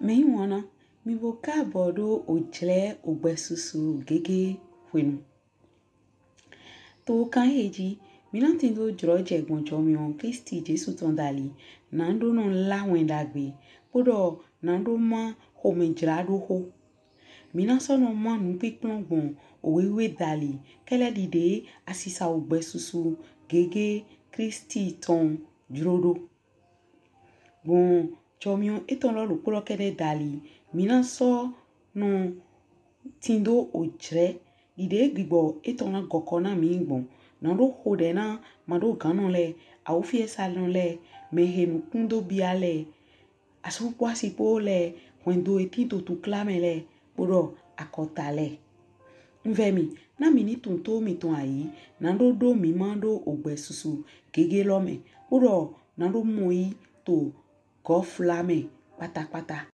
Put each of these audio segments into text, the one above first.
Me wana mi boka bodo ojle ogbesusu gege wenu. To kan heji mi nan tindo droje gonjo mi on Kristi Jesu tondali nando non la wendagbe podo nando ma ho me jrado ho. Mi nan sono ma nu pikplon bon owewe dali kele dide asisa ogbesusu gege Kristi ton drodo. Bon chomion eton lo lukuro kede dali mina so no tindo ojre ide gbibo eton na gokona mi gbon na do hode na mado ganon le awufie salon le mehenu kundo biale asu kwasi po le wendo etito tu klame le podo akota le mvemi na mini tunto mi ton ayi na do mi mando ogbesusu gege lome podo na do moi to goflame pátápátá.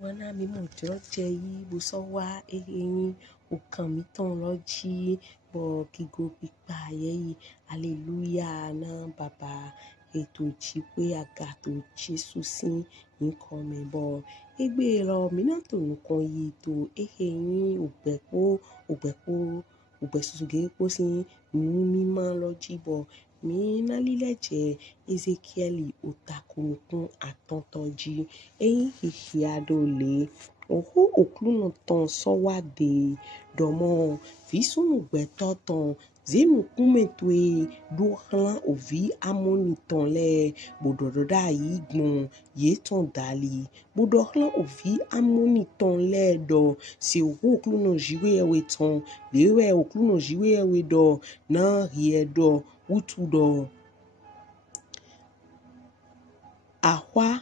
Wana mi mo jọ jẹ yi bo so wa eyin okan mi ton lo ji bo kigo pipa ye hallelujah na baba ètò ji pe aga to Jesu sin nkan mi bo egbe ro mi na to nkan yi to eyin ogbesusu ge po sin mi ma lo ji bo mi na lileje Ezekiel otakunukun atontoji eyin hihiadole oho okluno ton so wa de domo visunu gbetoton zenu kumetwe do hlan ovi amoniton le bodododa yigbon yeton dali bodo hlan ovi amoniton le do si oho okluno jiwe eweton lewe okluno jiwe ewedo na riedo utudo ahwa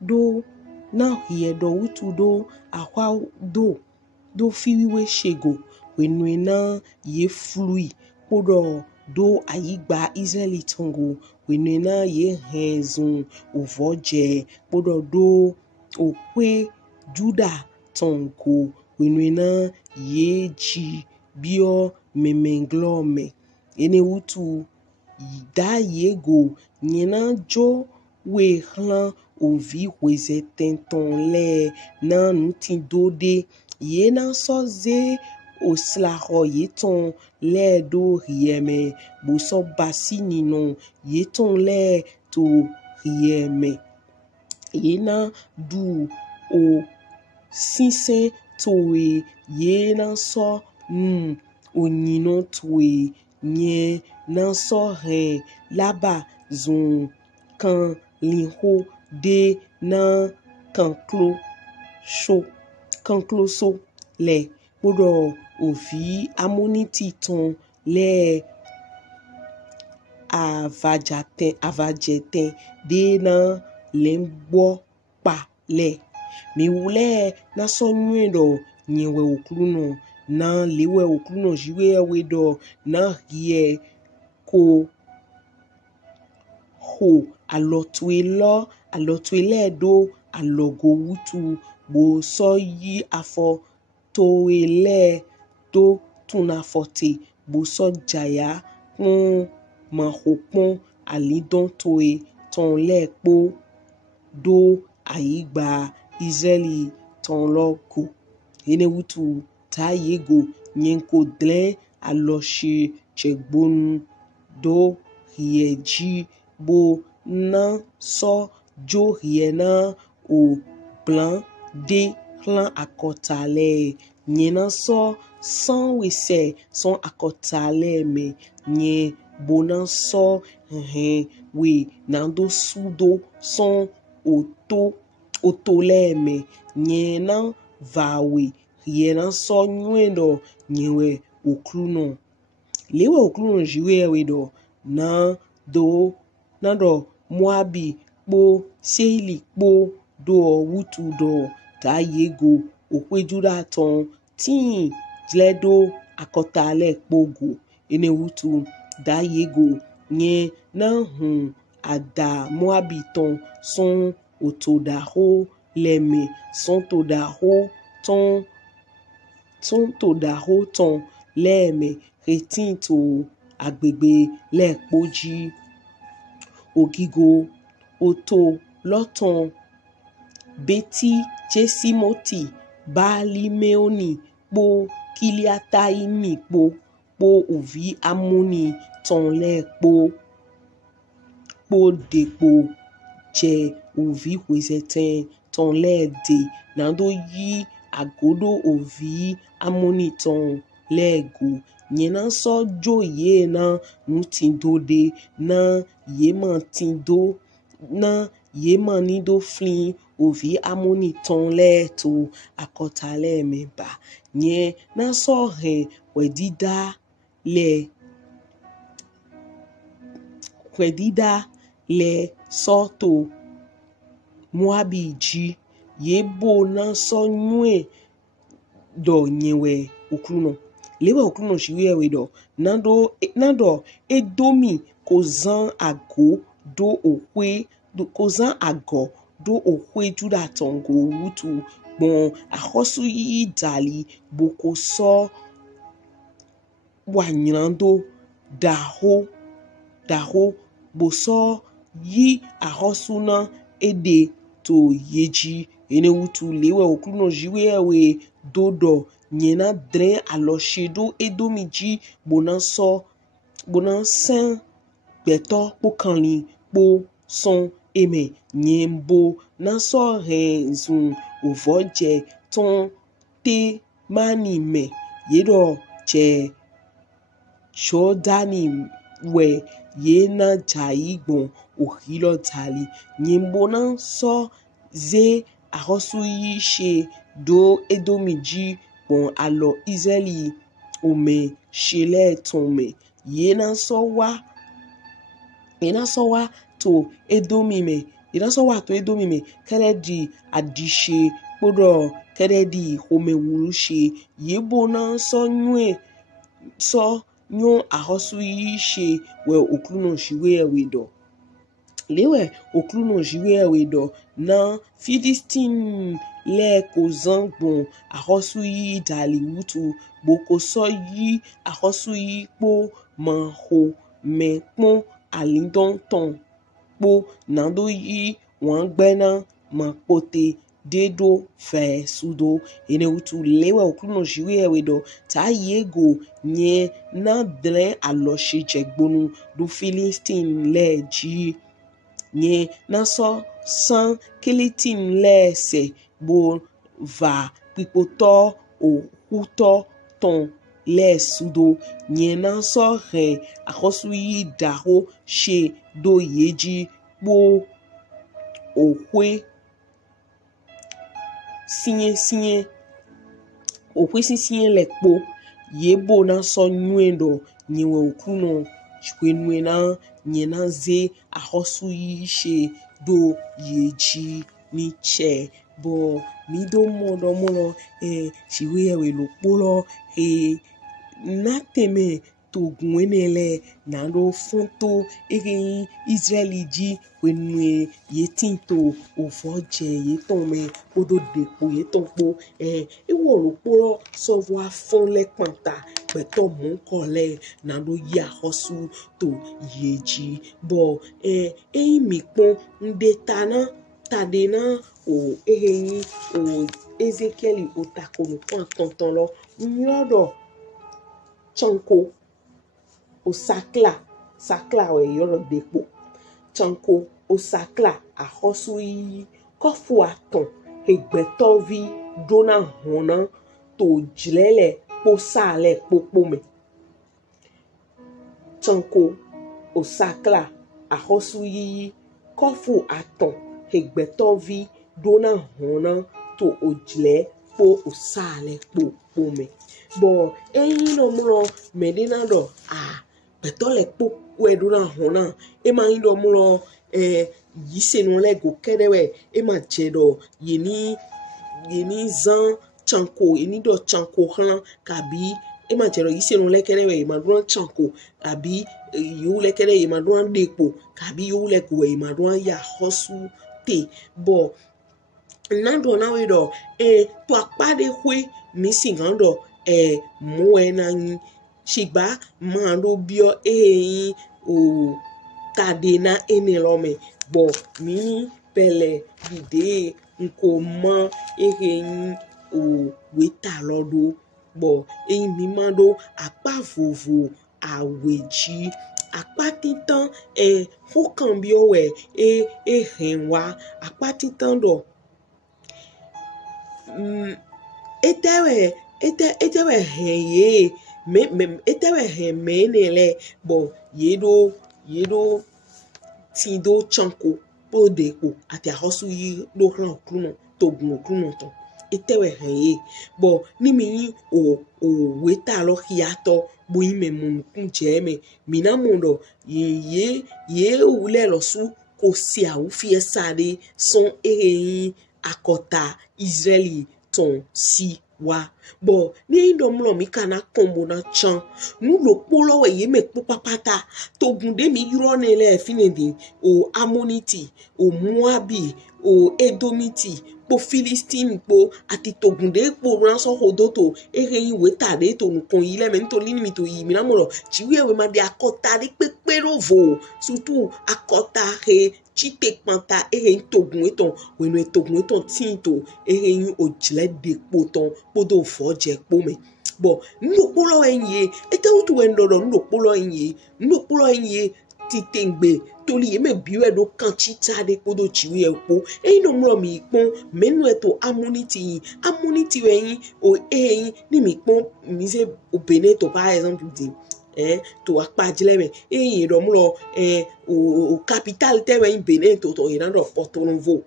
do na hiedo utudo ahwa do fiwiwe shego wenwena ye flui podo do ayigba Israeli tongo wenwena ye hezun ovoje podo do okwe Juda tongo wenwena ye ji bio memenglome ene utu da yego nyena jo we hlan ovi weze tenton le na nuti dode ye na soze oslaho yeton le do rieme boso basini non yeton le to rieme ye na du o sinsen towe ye na so onino towe nye na so hen laba zon kan linho de na kanklo so le podo ovi amoniti ton le avajeten de na lembo pa le mi wule na so nwendo nyewe okluno na lewe okluno jiwe ewedo na rie ko ho alotwe do alogo wutu bo so yi afo to ele do tuna forte bo so jaya pon mahopon alidon toe ton le po do ayigba Israeli ton logo ene wutu ta yego nyenko dlen aloshe chegbonu do rieji bo na so jo riena o plan de hlan akotale nyena so san wese son akotale me nye bona so we nando sudo son otole me nyena vawe riena so nwendo nyewe okluno lewe okluno jiwe ewedo na do Moabi po Seili po do wutu do ta yego okwe Juda ton tin dledo akotale pogo ene wutu da yego nye na ada Moabi ton son otodaho leme son todaho ton leme retin to agbegbe lepoji ogigo oto loton Beti Jesimoti Balimeoni po Kiliataimi po ovi amoni tonle po depo je ovi wezeten tonle de nando yi agodo ovi amoni ton lego nyena so jo ye na nutindo de na ye man tindo na ye man nido flin ovi amoni ton le to akotale meba nye na so he wedida le soto Moabiji yebo na so nywe do nyewe okruno lewe okruno shiwe we do nando edomi kozan ago do okwe kozan ago do okwe juda tongo wutu bon ahosu yi dali boko so wanyando daho boso yi ahosu na ede to yeji ene wutu lewe okruno jiwe we dodo nyena dren aloshedo edomiji bonan sen beto pokanli po son eme nyembo na so renzun ovoje ton te mani me yedo che chodani we ye na jaigbon ohilo tali nyembo na so ze ahosu yi she do edomiji bon alo Israeli ome shele tome yena so wa to edomime kele di adishe podo kele di home wurushe yebo na so nyo ahosu yi she we okruno shiwe ewedo lewe okruno jiwe ewedo na Philistine le kozan bon ahosu yi dali wutu boko so yi ahosu yi po manho me pon alindon ton po nando yi wan gbena mapote dedo fe sudo ene wutu lewe okruno jiwe ewedo ta yego nye na dren aloshe jegbonu do Philistine le ji nye na so san kilitin lese bo va pipoto okuto ton le sudo nye na so re akosu yi daho she do yeji bo okwe sinye le po yebo na so nwendo nyewe okuno shwenwe na nye na ze ahosu yi she do yeji ni che bo mi do modo shiwe we lo polo na teme to gwenele na do fonto Israeli ji wenwe yetinto ofoje yetome odo depo yetonpo ewo lo polo so wa fon le panta beto mon kole na do ya hosu to yeji bo mi pon ndetana tadena o Ezekiel otakono tonton lo nyodo chanko o sakla we yoro depo chanko o sakla ahosu yi kofu aton egbetovi dona hona to jlele po sale popome chanko o sakla ahosu yi kofu aton egbetovi dona hona to ojle po osale popome bo no mulo medina do betole po weduna hona ma ndo mulo yisenu le go kedewe ma jedo yeni zan chanko yeni do chanko han kabi ma jedo yisenu le kedewe ma do chanko kabi yu le kede ma do depo kabi yu le go ma do ya hosu te bo nando na we do to akpade hwe misingando muena shigba mando bio o tadena enelome bo mi belle bide nkoma ereyin o weta lodo bo eyin mi mando apa vovo aweji apa titan hokan bi owe renwa apa titan do etewe heye etewe hemenele bo yedo tindo chanko podeko ati ahosu yi do ran okruno togun okruno ton etewe heye bo ni mi o weta lo hiato bo ime mun kunjeme mina mondo ye ule lo su ko si a ufie sade son ereyin akota Israeli ton si wa bo ni ndomlo mi kana kombo na chan nu lo polo we ye me popapata togun de mi yuro ne le finidi o Ammoniti o Moabi o Edomiti po Philistine po ati togun de po ranso hodoto ereyin weta de to nkan yi le me ntori ni mi to yi mi na mo lo chiwe we ma de akota de peperovo surtout akota he chite panta ereyin togun eton wenu togun eton tinto ereyin ojile de poton podo foje po me bo nlo polo enye ete utu endodo nlo polo enye titengbe toli ye me biwe do kanchita de podo chiwe epo no mlo mi pon menu eto Ammoniti weyin o ni mi pon mi se o Beneto par exemple dit to akpajile me do mlo o capital te weyin Beneto to irando Porto Novo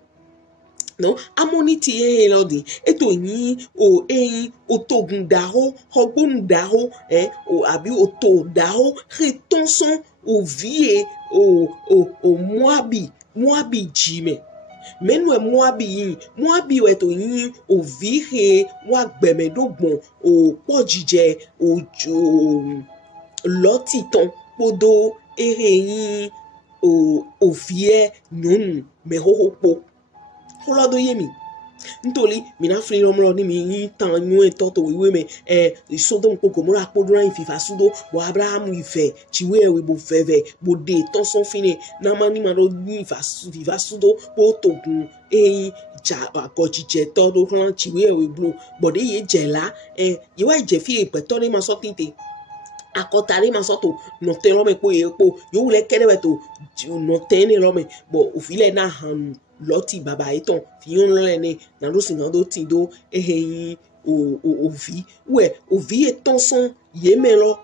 no Ammoniti lodi eto yin o togun daho hogbon daho o abi o to daho retonson o vie o Moabi jime menu Moabi weto yin o vie wa gbemedogbon o pojije o lotiton podo ereyin o vie nonu me hohopo holodo yemi ntoli mina free romlo ni mi tan nyu toto we me Sodom ko Gomora podura ififa sudo bo Abraham ife chiwe we bo feve bo de ton son fini na mani ma do ififa sudo bo togun ja akojije to do ran chiwe we blo bo de ye jela ye wa je fi epeto ni ma so tinte akotari ma soto no te lo me po yo le kere weto no te ni lo me bo ofile na hanu loti baba eton fiyon lene na lo sinado tindo eheyin ovi we ovi eton son yemelo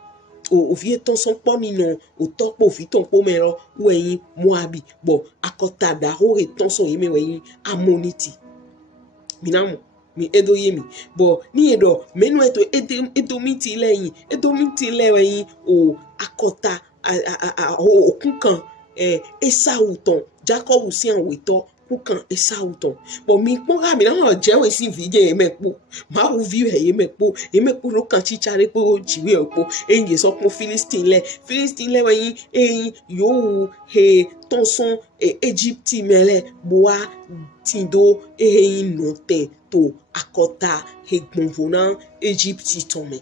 ovi eton son pomino o topo fi ton pomelo we Moabi bo akota da ho eton son yeme we Ammoniti minamo mi edo yemi bo ni edo menu eto Edomiti le we o akota o kunkan Esau ton Jacob si an weto kukan Esau ton bo mi pon ga mi na je we si video emepo ma wo view emepo lo kan chichare po jiwe opo enye so pon Philistine le we yo he tonson Egypte mele boa tindo note to akota he gbonvona Egypte ton me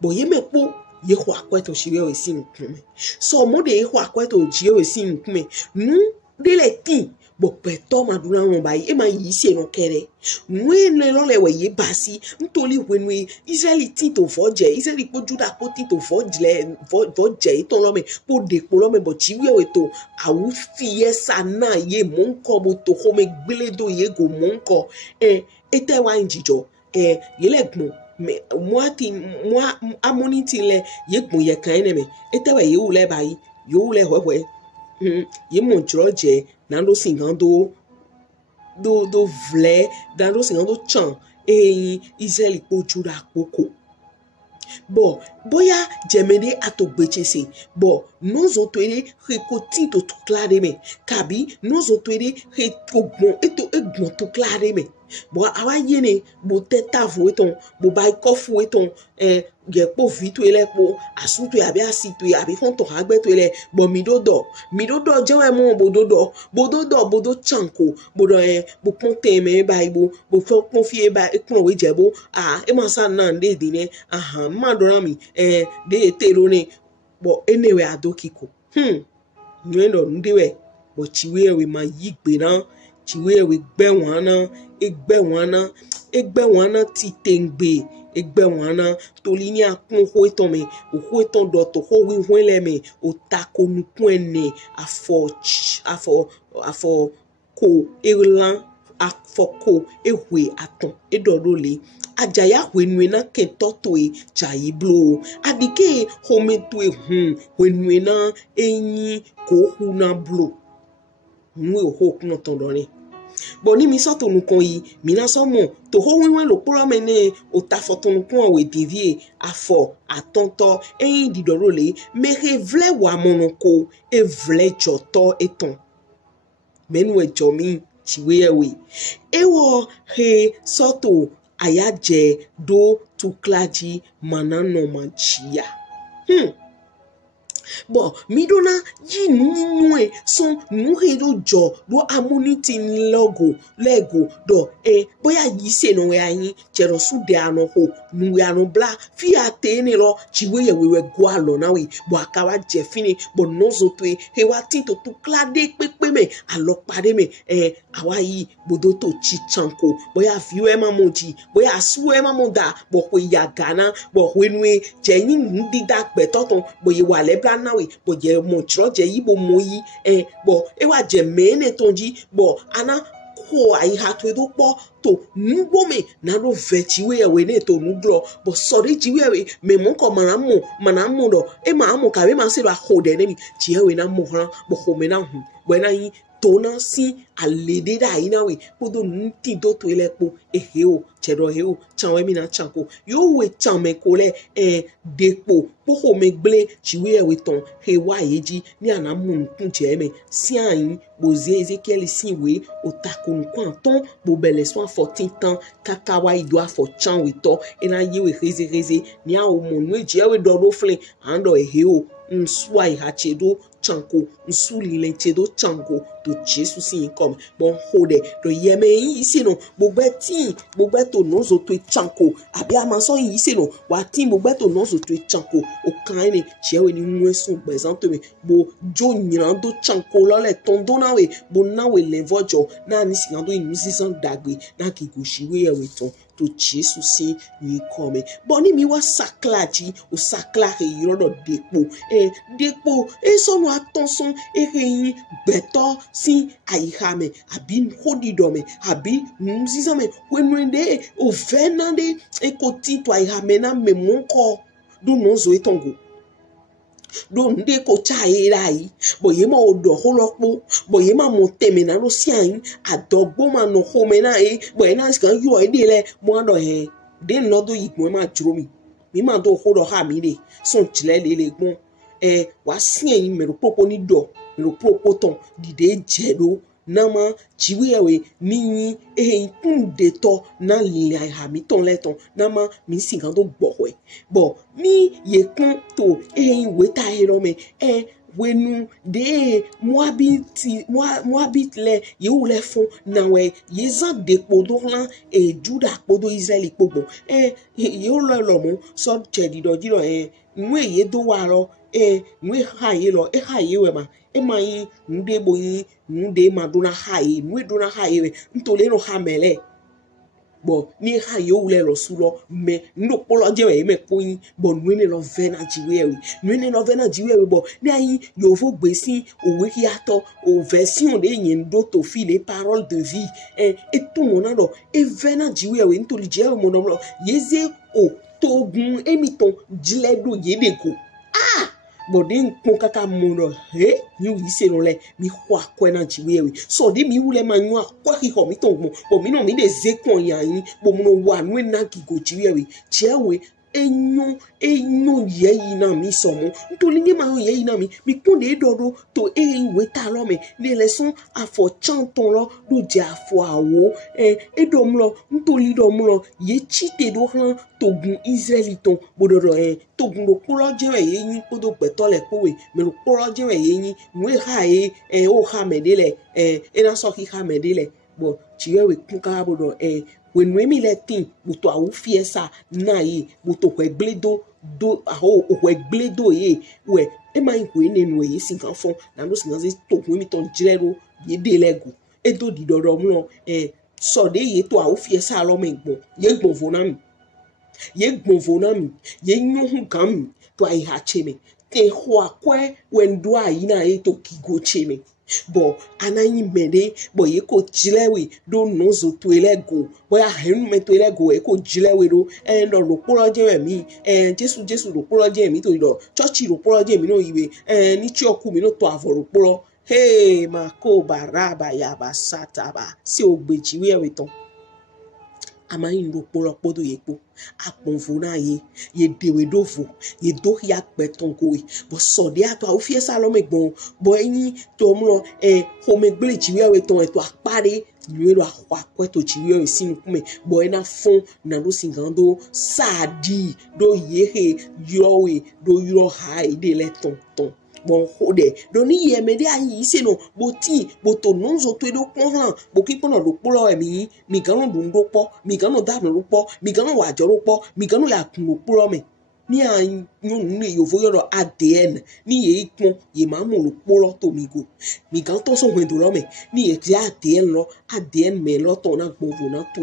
bo yemepo ye ho akweto shiwe we si nkume so mo de ye ho akweto jiwe we si nkume nu de le tin bo peto maduna won bayi e ma yi se no kere nwe ne lo le we ye basi ntoli wenwe Israeli tin to foje Israeli po Juda po tin to foje ton lo me po de po lo me bo chiwe we to awu fiye sana ye monko bo to ho me gbele do ye go monko ete wa njijo ye le gbon moi Ammoniti le ye gbon ye kan ene me ete we ye ule bayi yo ule hwewe ye mon troje na do singando do vle dan do singando chan Israeli po Juda koko bo boya jemede atogbechese bo nozo twere rekoti to klare me kabi nozo twere rekogbon egbon to klare me bo awa yene bo teta vo eton bo bay kofu eton ge po vitu ele po asutu abi asitu abi fon to agbe to ele bo midodo jewe mo bodo chanko bodo bo ponte me bay bo confie ba ekun we jebo e ma sa na de dine madora mi de tero ne bo enewe adokiko nwendo ndiwe bo chiwe we ma yigbe na chiwe we gbe wana ti tengbe egbe wana tolini akun ho eton me o ho eton do to ho wi hwele me o tako nukun ene afo ko elan afoko ehwe aton edorole ajaya hwenuena ketoto e chai blo adike hometu ehun hwenuena enyi ko huna blo nwe ho kuno tondore boni mi so tonu kon yi mi na so mo to ho winwe lo poro me ne o ta fo tonu kon we devie afo atonto eyin didorole me he vle wa monoko e vle joto eton menu e jomi chiwe ewe ewo he soto ayaje do tuklaji manano manchia bon mi dona yi nwe son nu he do jo do amuniti lego do boya yi se no we ayin chero su de ano ho nu we ano bla fi ate ni lo chiwe ye we go alo na we bo akawa je fini bo no zo to he wa tin to tuklade pepe me alo pare me awa yi bodo to chi chanko boya fi we mamoji boya su we mamoda bo ko ya gana bo wenwe je yin ndi da pe toton bo ye wa le bla na we bo je mo tro je yi bo mo yi bo e wa je mene tonji bo ana ko ai ha to do po to ngbo me na do vechiwe we ne to nuglo bo sorry jiwe we me mo ko manamu do e ma mo ka we ma se ba ho de ne mi ji we na mo ran bo ho me na hu we na yi tona si alede da ina we podo nti do to elepo eheo chedo heo chanwe mi na chanko yo we chanme ko le depo poho me gble chiwe we ton he wa yeji ni anamu nkun cheme si ayin boze Ezekiel si we otakun kwanton bo bele so 14 temps kakawa idwa for chan we to ena ye we reze ni a o monu eji we do do flen ando eheo nswa ihachedo chanko nsuli lenchedo chanko to Jesu si come bon hode do yeme yi se no gbogbo to no zo to chanko abi amaso yi se no wa tin gbogbo to no zo to chanko o kan ni chewe ni nwesun presente me bo jo nyiran do chanko lo le tondo na we bo na we levojo na ni si ando inu season dagbe na ki go shiwe we ton to Jesu si ni come boni mi wa saklaji o saklare yoro depo so no attention yin beto si aihame abi hodidome abi nzizame wenwende o venande ekoti to aihame na memonko do no zo etongo do nde ko chae rai boye ma odo holopo boye ma mo teme na lo si ayin adogbo ma no home na boye na skan yo edele mo ando de no do igbo ma juro mi ma do holo ha mi de son chile lele gbon wa si ayin mero popo ni do mero popo ton dide jedo nama chiwewe ni kunde to na le ha mi ton le ton nama mi singan do gbowe bo ni ye kun to we ta hero me wenu de moabit le ye ou le fon na we ye zan de podo lan juda podo Israel pogo ye o lo mo so chedi do jiro nwe ye do wa ro nwe ha ye lo ha ye we ma mayi nde boyi nde maduna hayi nwe duna hayi ntole no hamele bo ni hayi o le lo sulo me ndo polo je we me koyin bo nwe ne lo vena jiwe bo ni ayi yo fo gbe si owe ki ato o version de yin do to fi les paroles de vie et tout mon ado e vena jiwe we ntoli je mo no lo yeze o togun emiton jiledo yedeko bodin kon kaka mono ni wi se no le mi kwa kwena jiwe so de mi wule ma nwa kwa ki ho mi ton mo bo mi no mi de zekon yan bo mo no wa nu na ki go jiwe chewe enyo ye yi na mi so mo ntoli ni ma ye yi na mi kunde dodo to we ta lo me le leson afo chanton lo do je afo awo do mlo ntoli do mlo ye chite do han togun Israeliton bododo togun lo kuro je ye yin podo peto le kowe me lo kuro je ye yin we ha o ha medele na so ki ha medele bo chiwe kun ka bodo when we mi letin buto awu fiesa na yi buto kwegledo do aho kwegledo we ma nkwe nenu ye sinkan fon na lo sinkan se to kun mi ton jirero ye de lego edo di dodo mlo so de ye to a ofie sa lo me gbon ye gbon vonami ye gbon vonami ye nyu gam to ai ha cheme te ho akwe wendo ayi na e to kigo cheme bo anayi mede bo ye ko jilewe do nozo to elego bo ya henu me to elego e ko jilewe do ndo lo poro je mi Jesu lo poro je mi to do church lo poro je mi no iwe ni chioku mi no to avoro poro hey mako baraba ya basata ba si ogbejiwe we ton amayin lo poro podo yepo aponfo na ye dewe dofo ye do ya peton ko bo so de ato a ofie sa lo megbon bo yin to mlo ho megble jiwe we ton eto apare niwe lo akwa kweto jiwe we sinu kume bo ena fon na do singando sadi do yehe yowe do yuro ha ide le ton bon hode do ni ye mede ayi se no boti boto nonzo to do pon bo ki pon do polo mi gano do po mi gano da no po mi gano wa joro po mi gano ya kun polo me ni an yun ni yo voyo ADN ni ye ipon ye ma mo lo polo to mi go mi gan to so wen do lo me ni ye ti ADN me lo to na gbonvo na to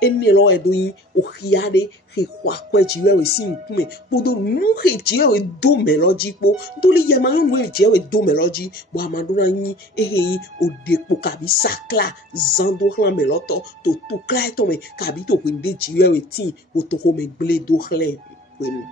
eni lo edo yin o hiade he kwa kwe jiwe we sin kume bodo nu he jiwe we do meloji po to le ye ma yun we jiwe we do meloji bo amadura yin yin o depo kabi sakla zando hlan meloto to kla to me kabi to kwinde jiwe we tin o to ho me gle do hlan wenu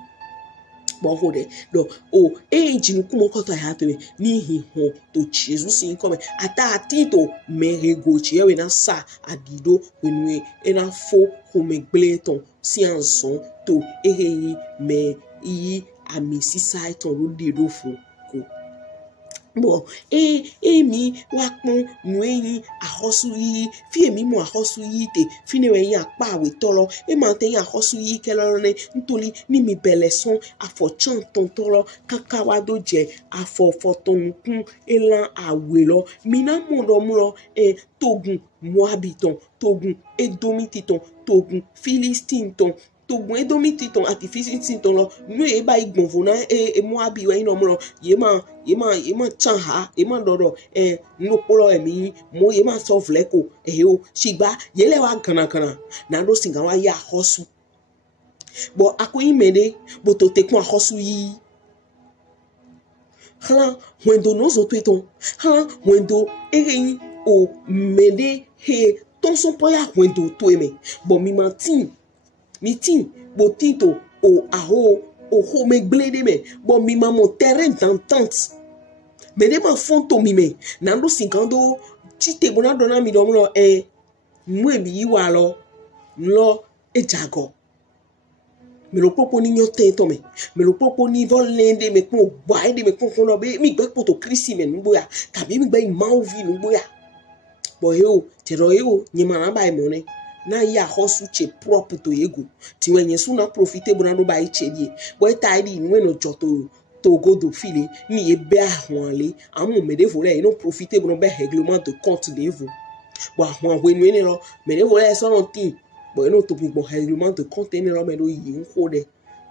bon hode do o jinu kumo koto ya to ni hi ho to Jesus in come ata atito merego jiwe na sa adido wenu ena fo ho me gle ton si anson to yin me yi ami sisai ton ro de do fo ko bo mi wa pon nu eyin ahosu yi fi emi mo ahosu yi te fi ne wen ya pa we tolo ma te yan ahosu yi kelo ne ntoli ni mi bele son afo chan ton tolo kakawa do je afo foton kun elan awe lo mi na mo do mo togun moabiton togun edomititon togun philistine ton togun edomititon ati philistine ton lo nu e ba igbonfo na moabi we ino mo lo ye ma chan ha e ma dodo no polo emi mo ye ma so fleko o shigba ye le wa kana na do singa wa ya hosu bo akoyin mede bo to te kun hosu yi hala wendo no zo tweton hala wendo eyin o mede he ton son po ya wendo to eme bo mi tin bo tito o aho o ho me glede me bo mi ma mon terrain d'entente me de ma fonto mi me na ndo sinkando chite bona dona mi do mo mu emi yi wa lo ejago me lo popo ni nyote to me lo popo ni volende me ko gba ede me ko no be mi gbe poto krisi me nugbo ya tabi mi gbe imauvi nugbo ya bo tero ni ma ba mo ne na ya hosu che propre to yego ti wenye su na profite bona do ba ichedie bo taidi ni we no joto to go do file ni ebe ahun le amu mede fore no profite bona be règlement de compte de vous bo ahun we ni lo mede fore so no tin bo no to bi bo règlement de compte ni lo me do yi nko de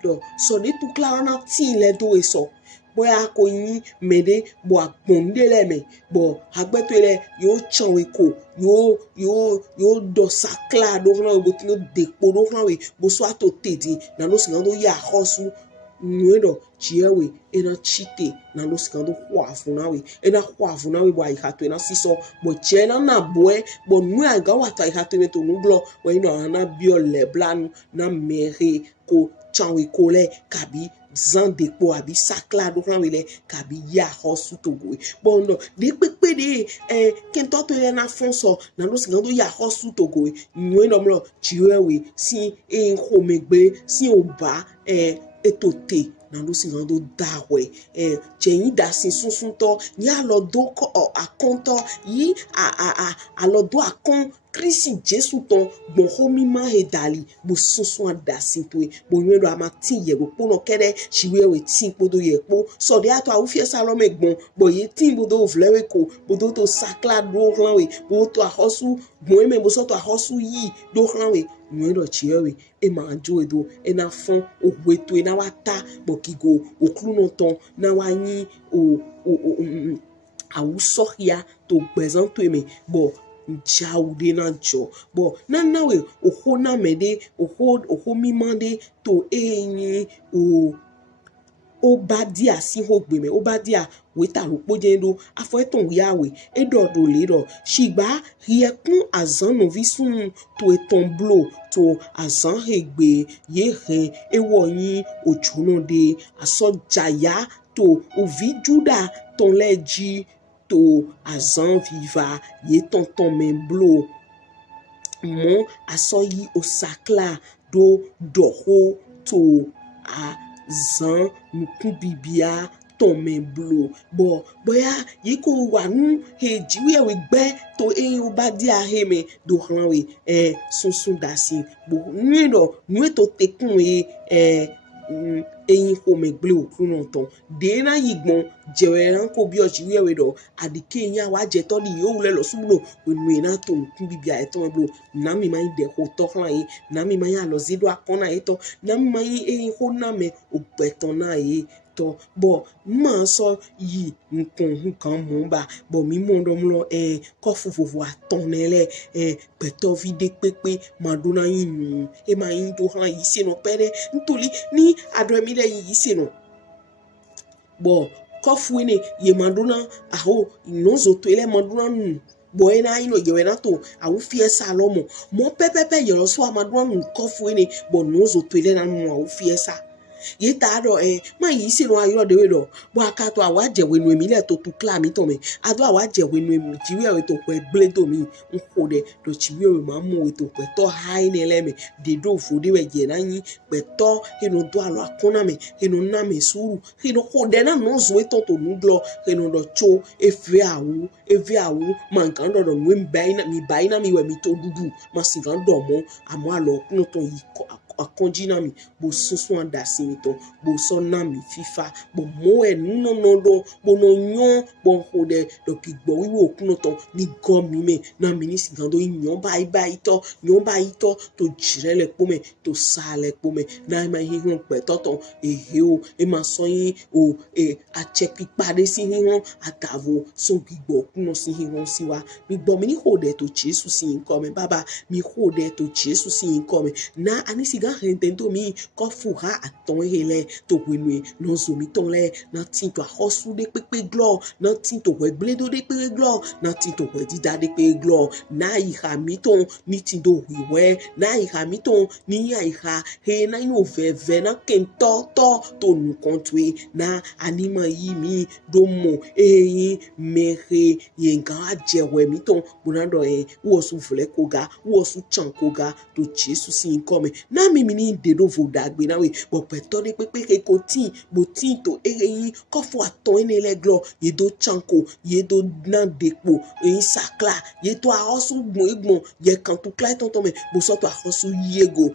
do so de tout clair na tin le do eso boya ko yin mede bo aponde le me bo agbeto le yo chan we ko yo do sakla do na bo tino depo do na we bo so ato tedi na no singando ya hosu nuedo chiewe ena chite na no singando kwafu na we bo ai hato na siso bo chena na boe bo nu aga wata ai hato me to nuglo we no na bio le blan na mere ko chan we ko le kabi zan depo abi sakla do kan wele kabi ya hosu togo bon no de pepe de kento to na fonso na no singando ya hosu togo nwe no mlo chiwewe si homegbe si oba etote na no singando dawe cheyin da sin sunsun to ni alodo ko akonto yi alodo akon Krisi Jesu ton bon homi ma hedali bo sunsun adasin to bo nwe do amati ye go pono kede shiwe we tin podo ye po so de ato awufie salome gbon bo ye tin bodo vlewe ko bodo to sakla do hlan we bo to ahosu bon me bo so to ahosu yi do hlan we nwe do chiwe e ma jo edo e na fon ogweto e na wata bo kigo oklu no ton na wanyi awusohia to gbezan to me bo njaude na jo bo na we oho na mede oho mimande to enyi o badia si ho gbe me o badia we ta ro pojendo afo eton wi awe edodo le ro shigba riekun azan no visun to eton blo to azan hegbe ye he ewo yin ojuno de aso jaya to ovi juda ton leji to azan viva ye tonton men blo mon aso yi osakla do doho to a zan nkubibia tome blo bo boya yiko wanu he jiwe we gbe to obadia heme do hanwe sunsun dasi bo nwe to tekun eyin ko me gble okun ton de na yigbon jeweran ko bi ojiwe we do adike yin awa je to ni yo wule lo subulo wenu na to nkubibia eton blo na mi mai de ko to han yi na mi mai alo zido akona eto na mi mai eyin ko na me obeton na yi to bo ma so yi nkan mo ba bo mi mo ndo mlo ko fufufu atonele beto vide pepe maduna yin ma yin to han yi se no pere ntoli ni ado mi le yi se no bo ko fuene ye maduna aho nozo to ele maduna nu bo ena ino yewe na to awu fie sa lomo mo pepepe yero so amaduna nu ko fuene bo nozo to ele na nu awu fie sa ye ta do ma yi se no ayo de we do bo aka to awa je wenu emi le to tu kla mi to me ado awa je wenu emi jiwe we to pe gble to mi nko de do jiwe we ma mu we to pe to hai ne le me de do fo de we je na yin pe to eno do alo akona me eno na me suru eno ko de na no zo we to nu glo eno do cho evi awu man kan do nu mi baina mi we mi to dudu ma si kan do mo amo alo kunu to yi akonjina mi bo sunsun adasi mi to bo so na mi fifa bo mo no do bo no nyon bo hode do ki gbo wiwo okun to ni go mi me na mi ni sigan do nyon bai to to jirele po me to sale po me na ma hihun pe to ehe o e ma so yin o a check pipade si hihun atavo so gbigbo okun si hihun si wa mi gbo mi ni hode to Jesus si nko me baba mi hode to Jesus si nko me na ani sigan rentento mi ko fuha aton hele to wenu no zo mi ton le na tin to hosu de pepe glo na tin to we bledo de pepe glo na tin to we dida de pepe glo na iha mi ton ni tin do wiwe na iha mi ton ni ya iha he na ino veve na ken to nu kontwe na anima yi mi do mo eyin mere yenga ajewe mi ton bunado wo su fle koga wo su chan koga to Jesus sin come na mi ni de do vo dagbe na we bo peto de pepe ke ko tin bo tin to eyin ko fo aton ni le glo ye do chanko ye do na depo sakla ye to ahosu gbon ye kan to klai ton me bo so to ahosu yego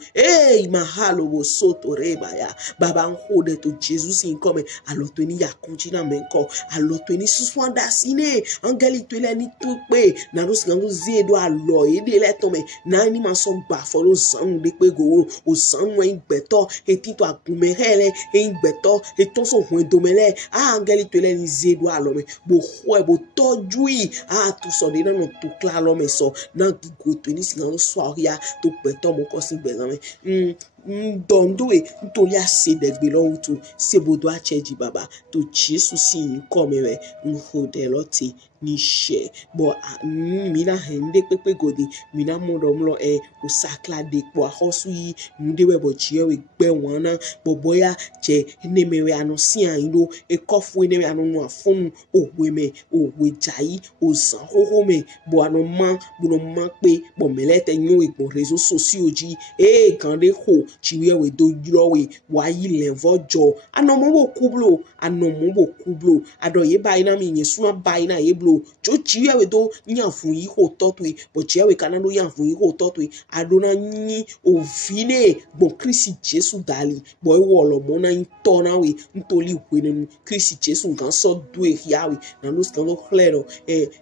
mahalo bo so to reba ya baba nho de to Jesus in come alo to ni ya konjina menko alo to ni suswanda sine angeli to le ni to pe na do sigan do zedo alo e de le ton me na ni ma so gba fo lo san de pe go o san wen gbeto eti to agunmehele gbeto eton so hun domele angeli to le ni zedo alo me bo ho e bo toju yi to so de na no to kla lo me so na go to ni sigan so ya to gbeto mo ko sin gbe me dondo ntori ase de gbe lo to se bodo a cheji baba to Jesus sin come we nho de loti ni she bo mi na hende pepe godi mi na mo do mlo o sakla de po ahosu yi nde we bo chie we gbe won na bo boya che ne me we anu si an lo kofu ne we anu nu afun owe me owe jai o san hoho me bo anu man pe bo melete nyu igbo réseaux sociaux ji kan de ho chiwe we do we wa yi levo jo anomo bo kublo ado ye bai na mi yin suma bai na ye blo jo chiwe we do nyan fun yi ho totwe bo chiwe we kanano yan fun yi ho totwe ado na nyi o fine bo Kristi Jesu dali bo e wo lo mo na to na we ntoli wenu Kristi Jesu kan so do e yawe na no skan lo claro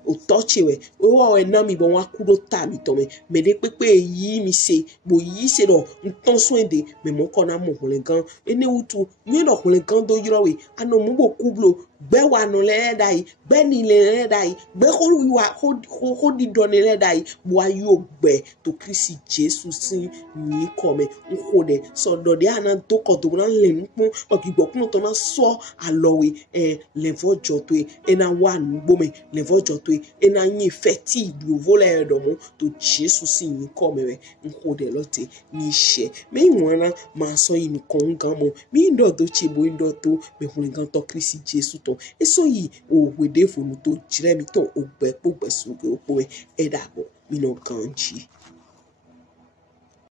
o touch we wo we na mi bo wa kudo ta mi to me de pepe yi mi se bo yi se do nton so me mo kona mo holen gan ene utu mi no holen gan do yiro we ano mo bo kublo gbe wa no le dai gbe ni le dai gbe ho di do le dai bo ayo gbe to Kristi Jesu sin ni come nko de so do de ana to ko to na le npo o ki gbo kun to na so alowe le vojo to na wa ngbo me le vojo to na yin feti du vole do mo to Jesu sin ni come we nko de lote ni she me wona ma so yin kon gan mo mi ndo do chibo ndo to me hun gan to Kristi Jesu to eso yi o wede fonu to jire mi to ogbe po gbesu go po e dabo mi no kanji.